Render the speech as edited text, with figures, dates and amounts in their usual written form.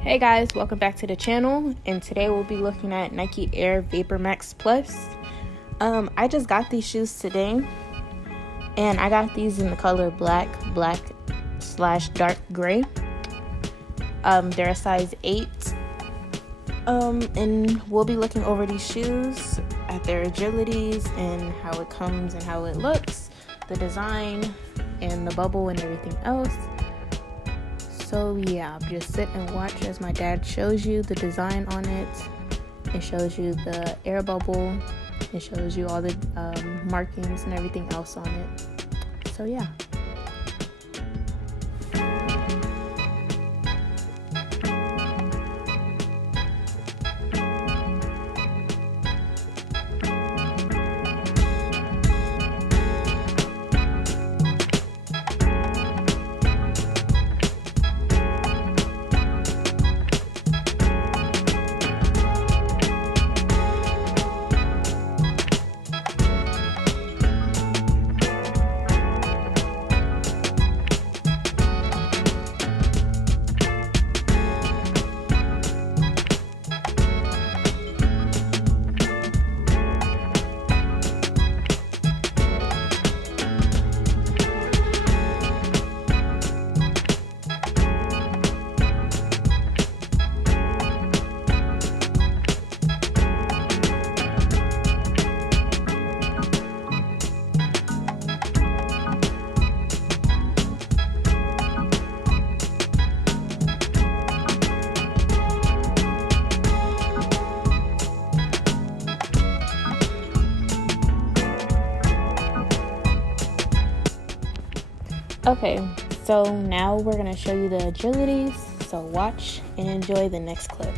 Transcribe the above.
Hey guys, welcome back to the channel, and today we'll be looking at Nike Air Vapormax Plus. I just got these shoes today, and I got these in the color black / dark gray. They're a size 8, and we'll be looking over these shoes at their agilities and how it comes and how it looks, the design and the bubble and everything else. So yeah, just sit and watch as my dad shows you the design on it. It shows you the air bubble. It shows you all the markings and everything else on it. So yeah. Okay, so now we're going to show you the agilities, so watch and enjoy the next clip.